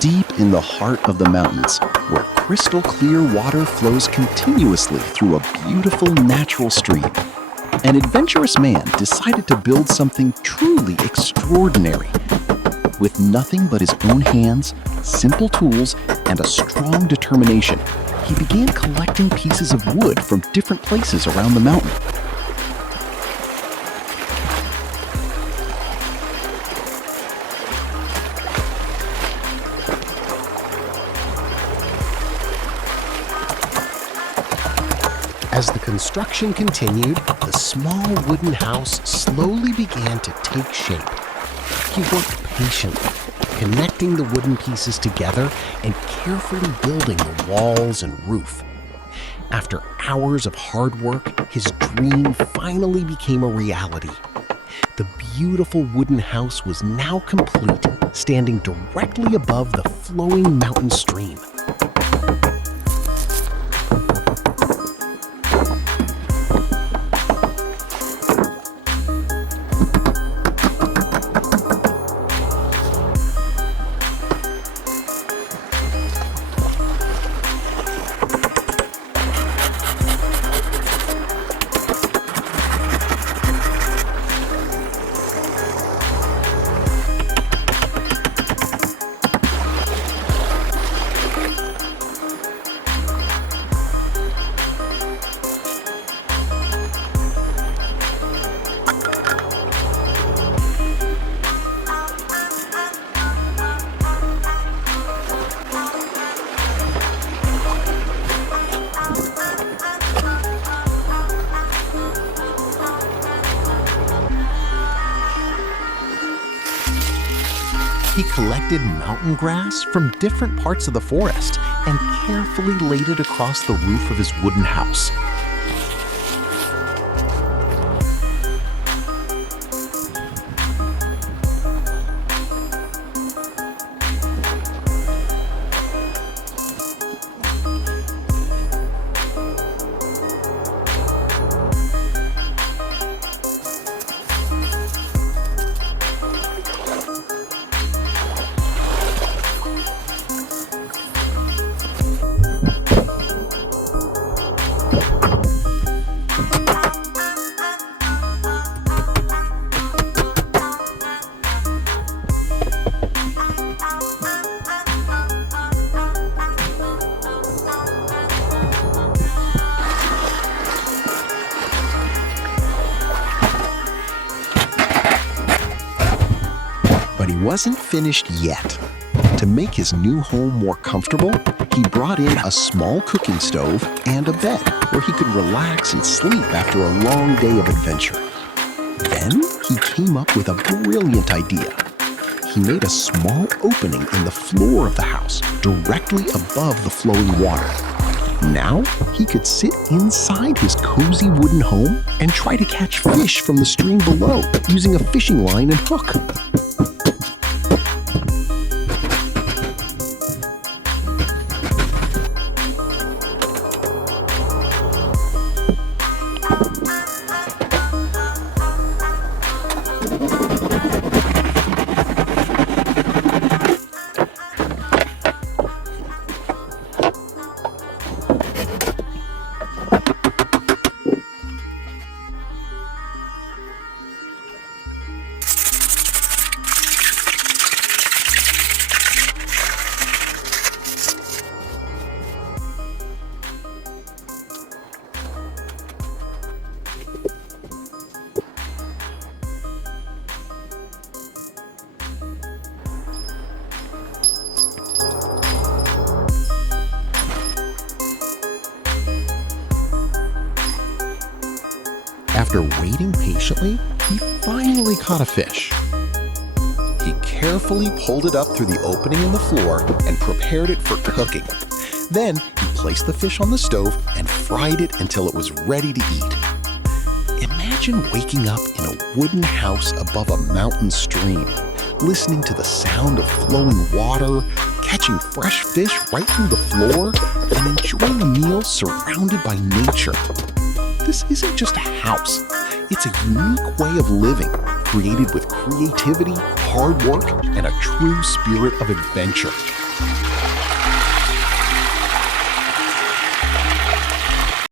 deep in the heart of the mountains, where crystal clear water flows continuously through a beautiful natural stream. An adventurous man decided to build something truly extraordinary. With nothing but his own hands, simple tools, and a strong determination, he began collecting pieces of wood from different places around the mountain. As the construction continued, the small wooden house slowly began to take shape. He worked patiently, connecting the wooden pieces together and carefully building the walls and roof. After hours of hard work, his dream finally became a reality. The beautiful wooden house was now complete, standing directly above the flowing mountain stream. He collected mountain grass from different parts of the forest and carefully laid it across the roof of his wooden house. But he wasn't finished yet. To make his new home more comfortable, he brought in a small cooking stove and a bed where he could relax and sleep after a long day of adventure. Then he came up with a brilliant idea. He made a small opening in the floor of the house, directly above the flowing water. Now he could sit inside his cozy wooden home and try to catch fish from the stream below using a fishing line and hook. After waiting patiently, he finally caught a fish. He carefully pulled it up through the opening in the floor and prepared it for cooking. Then he placed the fish on the stove and fried it until it was ready to eat. Imagine waking up in a wooden house above a mountain stream, listening to the sound of flowing water, catching fresh fish right through the floor, and enjoying a meal surrounded by nature. This isn't just a house. It's a unique way of living, created with creativity, hard work, and a true spirit of adventure.